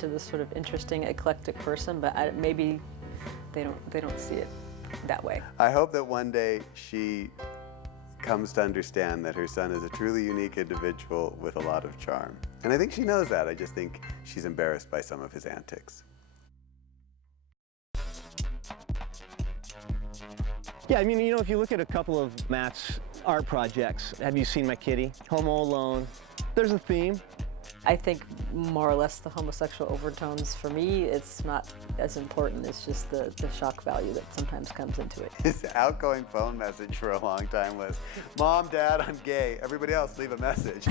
To this sort of interesting, eclectic person, but maybe they don't see it that way. I hope that one day she comes to understand that her son is a truly unique individual with a lot of charm. And I think she knows that. I just think she's embarrassed by some of his antics. Yeah, I mean, you know, if you look at a couple of Matt's art projects, Have You Seen My Kitty? Home Alone, there's a theme. I think more or less the homosexual overtones, for me, it's not as important. It's just the shock value that sometimes comes into it. His outgoing phone message for a long time was, "Mom, Dad, I'm gay. Everybody else, leave a message."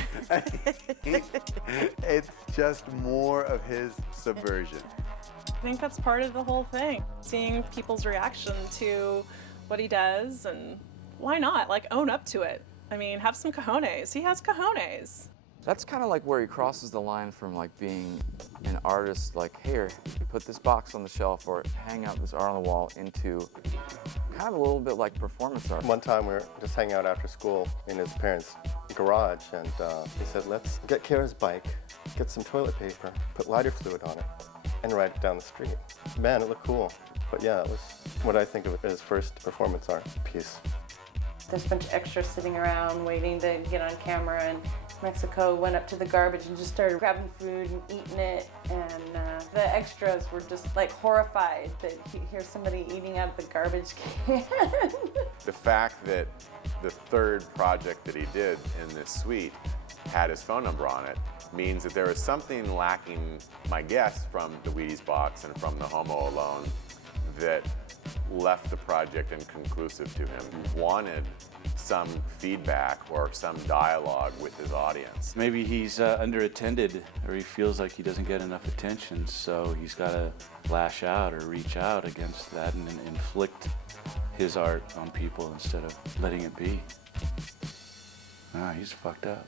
It's just more of his subversion. I think that's part of the whole thing. Seeing people's reaction to what he does, and why not? Like, own up to it. I mean, have some cojones. He has cojones. That's kind of like where he crosses the line from like being an artist, like, here, put this box on the shelf or hang out this art on the wall, into kind of a little bit like performance art. One time we were just hanging out after school in his parents' garage, and he said, let's get Kara's bike, get some toilet paper, put lighter fluid on it, and ride it down the street. Man, it looked cool. But yeah, it was what I think of as his first performance art piece. There's a bunch of extras sitting around waiting to get on camera, and Mexico went up to the garbage and just started grabbing food and eating it, and the extras were just like horrified that here's somebody eating out of the garbage can. The fact that the third project that he did in this suite had his phone number on it means that there was something lacking, my guess, from the Wheaties box and from the Homo Alone that left the project inconclusive to him. He wanted some feedback or some dialogue with his audience. Maybe he's underattended, or he feels like he doesn't get enough attention, so he's got to lash out or reach out against that and inflict his art on people instead of letting it be. He's fucked up.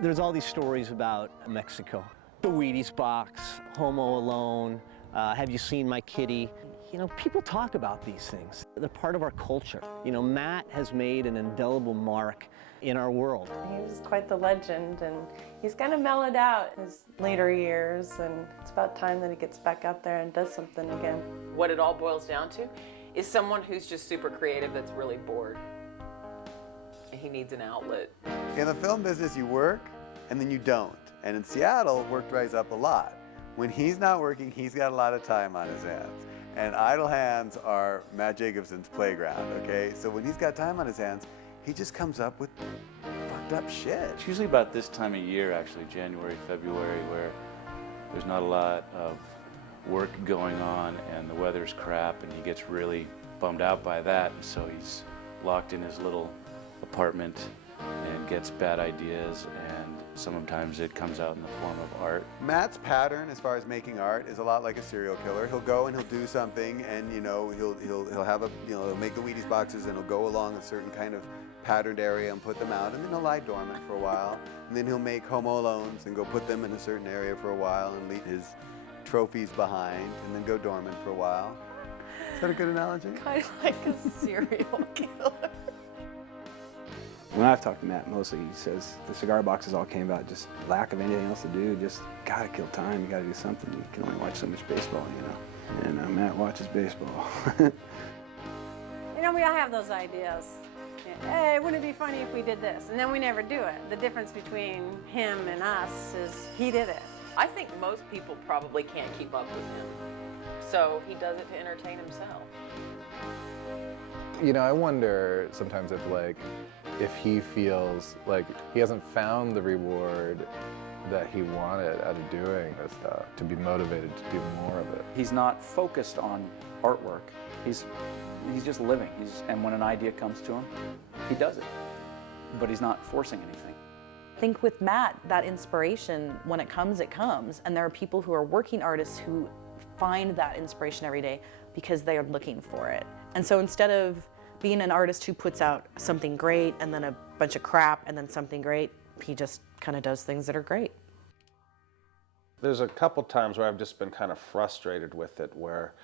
There's all these stories about Mexico. The Wheaties box, Homo Alone, Have You Seen My Kitty? You know, people talk about these things. They're part of our culture. You know, Matt has made an indelible mark in our world. He was quite the legend, and he's kind of mellowed out his later years, and it's about time that he gets back out there and does something again. What it all boils down to is someone who's just super creative that's really bored. He needs an outlet. In the film business, you work and then you don't. And in Seattle, work dries up a lot. When he's not working, he's got a lot of time on his hands. And idle hands are Matt Jacobson's playground, okay? So when he's got time on his hands, he just comes up with fucked up shit. It's usually about this time of year, actually, January, February, where there's not a lot of work going on and the weather's crap, and he gets really bummed out by that, and so he's locked in his little apartment and gets bad ideas, and sometimes it comes out in the form of art. Matt's pattern as far as making art is a lot like a serial killer. He'll go and he'll do something, and you know, he'll have a, you know, he'll make the Wheaties boxes, and he'll go along a certain kind of patterned area and put them out, and then he'll lie dormant for a while, and then he'll make Homo Alones and go put them in a certain area for a while and leave his trophies behind, and then go dormant for a while. Is that a good analogy? Kind of like a serial killer. When I've talked to Matt mostly, he says the cigar boxes all came about just lack of anything else to do, just gotta kill time, you gotta do something. You can only watch so much baseball, you know. And Matt watches baseball. You know, we all have those ideas. Hey, wouldn't it be funny if we did this? And then we never do it. The difference between him and us is he did it. I think most people probably can't keep up with him. So he does it to entertain himself. You know, I wonder sometimes if he feels like he hasn't found the reward that he wanted out of doing this stuff, to be motivated to do more of it. He's not focused on artwork. He's just living. And when an idea comes to him, he does it. But he's not forcing anything. I think with Matt, that inspiration, when it comes, and there are people who are working artists who find that inspiration every day because they are looking for it. And so instead of being an artist who puts out something great and then a bunch of crap and then something great, he just kind of does things that are great. There's a couple times where I've just been kind of frustrated with it, where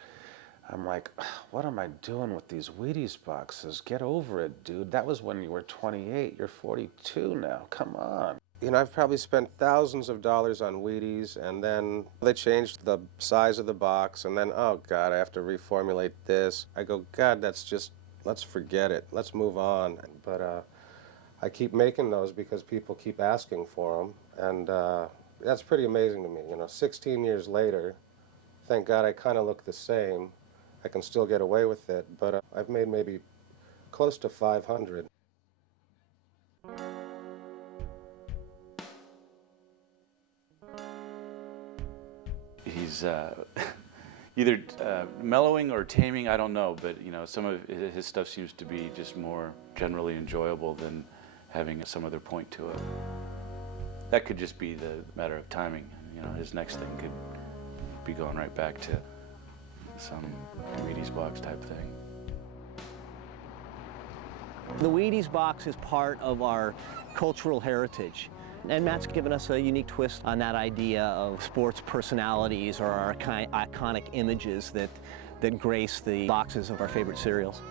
I'm like, what am I doing with these Wheaties boxes? Get over it, dude. That was when you were 28. You're 42 now. Come on. You know, I've probably spent thousands of dollars on Wheaties, and then they changed the size of the box, and then, oh God, I have to reformulate this. I go, God, that's just, let's forget it. Let's move on. But I keep making those because people keep asking for them, and that's pretty amazing to me. You know, 16 years later, thank God I kind of look the same. I can still get away with it, but I've made maybe close to 500. He's either mellowing or taming, I don't know, but you know, some of his stuff seems to be just more generally enjoyable than having some other point to it. That could just be the matter of timing. You know, his next thing could be going right back to some Wheaties box type thing. The Wheaties box is part of our cultural heritage. And Matt's given us a unique twist on that idea of sports personalities or our iconic images that grace the boxes of our favorite cereals.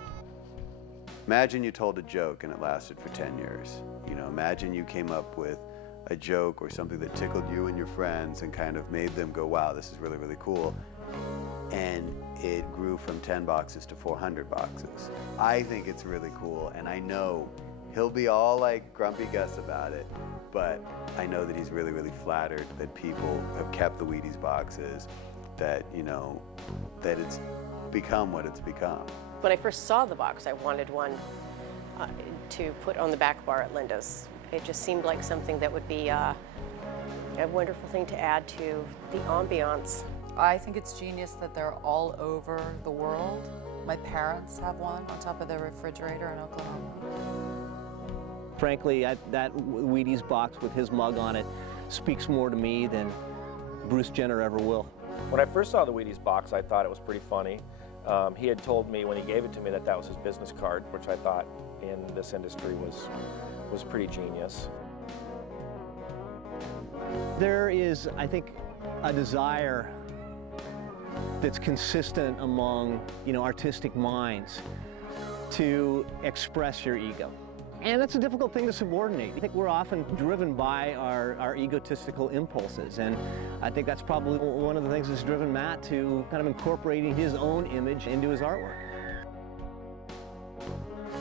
Imagine you told a joke and it lasted for 10 years. You know, imagine you came up with a joke or something that tickled you and your friends and kind of made them go, wow, this is really, really cool. And it grew from 10 boxes to 400 boxes. I think it's really cool, and I know he'll be all like grumpy Gus about it, but I know that he's really, really flattered that people have kept the Wheaties boxes, that, you know, that it's become what it's become. When I first saw the box, I wanted one to put on the back bar at Linda's. It just seemed like something that would be a wonderful thing to add to the ambiance. I think it's genius that they're all over the world. My parents have one on top of their refrigerator in Oklahoma. Frankly, that Wheaties box with his mug on it speaks more to me than Bruce Jenner ever will. When I first saw the Wheaties box, I thought it was pretty funny. He had told me when he gave it to me that that was his business card, which I thought in this industry was pretty genius. There is, I think, a desire that's consistent among, you know, artistic minds to express your ego. And that's a difficult thing to subordinate. I think we're often driven by our egotistical impulses, and I think that's probably one of the things that's driven Matt to kind of incorporating his own image into his artwork.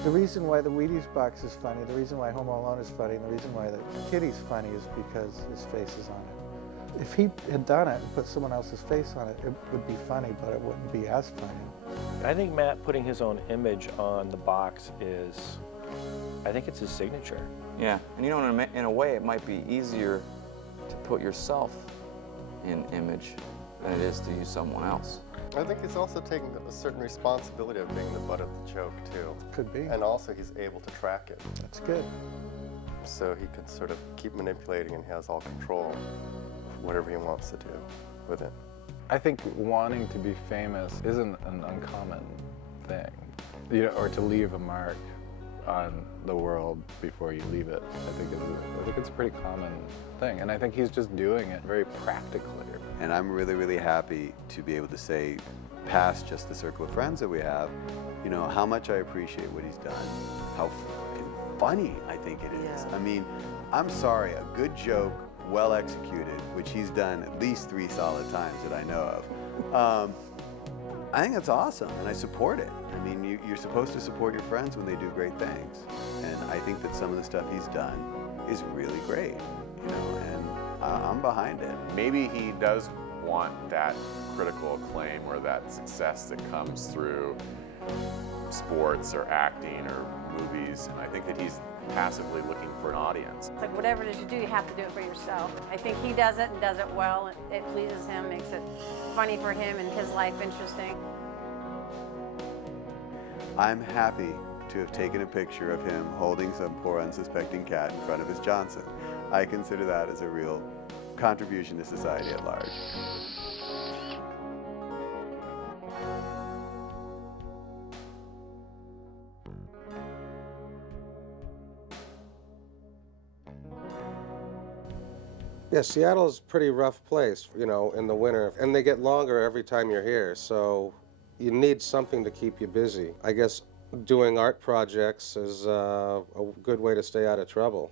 The reason why the Wheaties box is funny, the reason why Home Alone is funny, and the reason why the Kitty's funny is because his face is on it. If he had done it and put someone else's face on it, it would be funny, but it wouldn't be as funny. I think Matt putting his own image on the box is, I think it's his signature. Yeah, and you know, in a way, it might be easier to put yourself in image than it is to use someone else. I think he's also taking a certain responsibility of being the butt of the joke, too. Could be. And also he's able to track it. That's good. So he can sort of keep manipulating and he has all control of whatever he wants to do with it. I think wanting to be famous isn't an uncommon thing, you know, or to leave a mark on the world before you leave it. I think it's a pretty common thing, and I think he's just doing it very practically. And I'm really, really happy to be able to say, past just the circle of friends that we have, you know, how much I appreciate what he's done, how fucking funny I think it is. Yeah. I mean, I'm sorry, a good joke, well executed, which he's done at least 3 solid times that I know of. I think that's awesome, and I support it. I mean, you're supposed to support your friends when they do great things, and I think that some of the stuff he's done is really great, you know, and I'm behind it. Maybe he does want that critical acclaim or that success that comes through sports or acting or movies, and I think that he's passively looking for an audience. It's like whatever it is you do, you have to do it for yourself. I think he does it and does it well. It pleases him, makes it funny for him and his life interesting. I'm happy to have taken a picture of him holding some poor unsuspecting cat in front of his Johnson. I consider that as a real contribution to society at large. Yeah, Seattle is a pretty rough place, you know, in the winter, and they get longer every time you're here, so you need something to keep you busy. I guess doing art projects is a good way to stay out of trouble.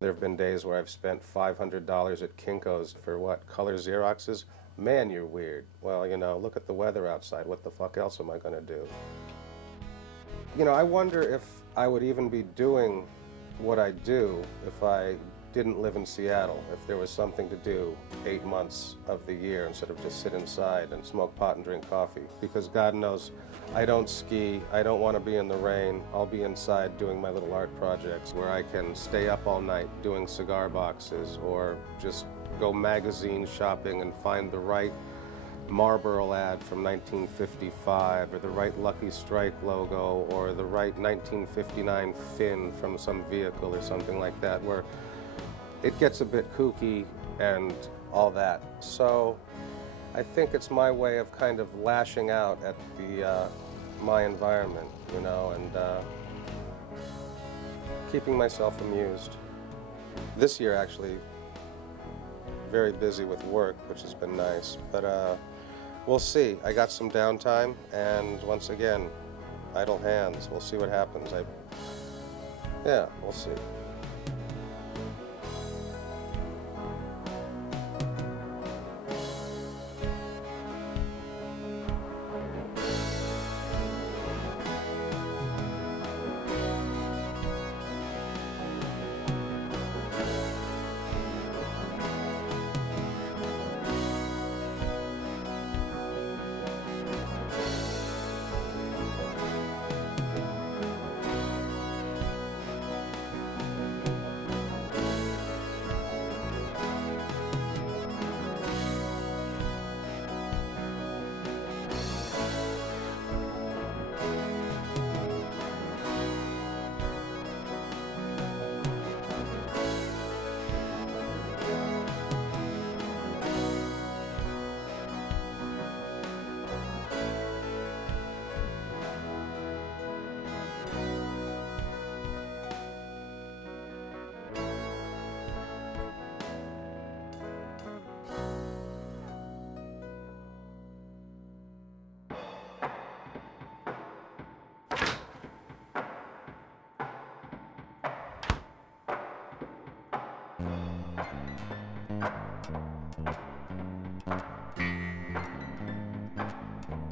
There have been days where I've spent $500 at Kinko's for what, color Xeroxes? Man, you're weird. Well, you know, look at the weather outside. What the fuck else am I gonna do? You know, I wonder if I would even be doing what I do if I didn't live in Seattle, if there was something to do 8 months of the year instead of just sit inside and smoke pot and drink coffee. Because God knows, I don't ski, I don't want to be in the rain. I'll be inside doing my little art projects where I can stay up all night doing cigar boxes or just go magazine shopping and find the right Marlboro ad from 1955 or the right Lucky Strike logo or the right 1959 fin from some vehicle or something like that, where it gets a bit kooky and all that. So I think it's my way of kind of lashing out at my environment, you know, and keeping myself amused. This year, actually, very busy with work, which has been nice, but we'll see. I got some downtime, and once again, idle hands. We'll see what happens. Yeah, we'll see.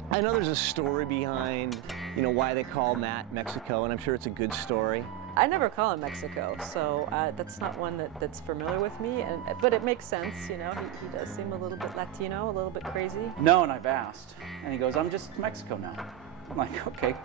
I know there's a story behind, you know, why they call Matt Mexico, and I'm sure it's a good story. I never call him Mexico, so that's not one that's familiar with me. But it makes sense, you know. He does seem a little bit Latino, a little bit crazy. No, and I've asked. And he goes, I'm just Mexico now. I'm like, okay,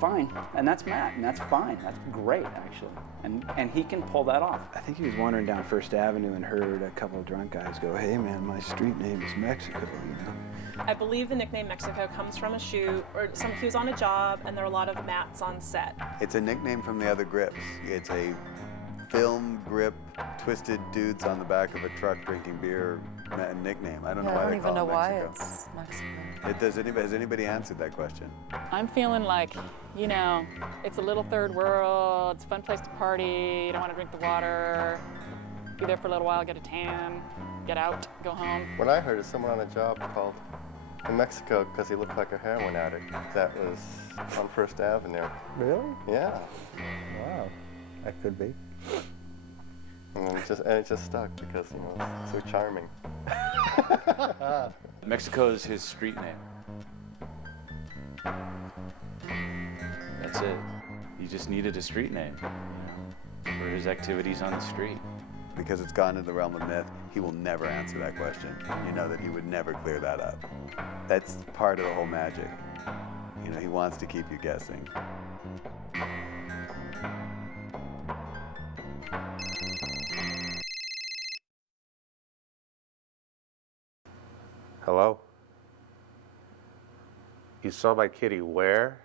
fine. And that's Matt, and that's fine. That's great, actually. And he can pull that off. I think he was wandering down First Avenue and heard a couple of drunk guys go, hey man, my street name is Mexico, you know. I believe the nickname Mexico comes from a shoot, or he was on a job and there were a lot of Matts on set. It's a nickname from the other grips. It's a film grip, twisted dudes on the back of a truck drinking beer nickname. I don't know why they call it Mexico. I don't even know why it's Mexico. Has anybody answered that question? I'm feeling like, you know, it's a little third world, it's a fun place to party, you don't want to drink the water, be there for a little while, get a tan, get out, go home. What I heard is someone on a job called in Mexico because he looked like a heroin addict. That was on First Avenue. Really? Yeah. Wow, that could be. And it just stuck because, you know, it's so charming. Mexico is his street name. That's it. He just needed a street name, you know, for his activities on the street. Because it's gone into the realm of myth, he will never answer that question. You know that he would never clear that up. That's part of the whole magic. You know, he wants to keep you guessing. Hello? You saw my kitty where?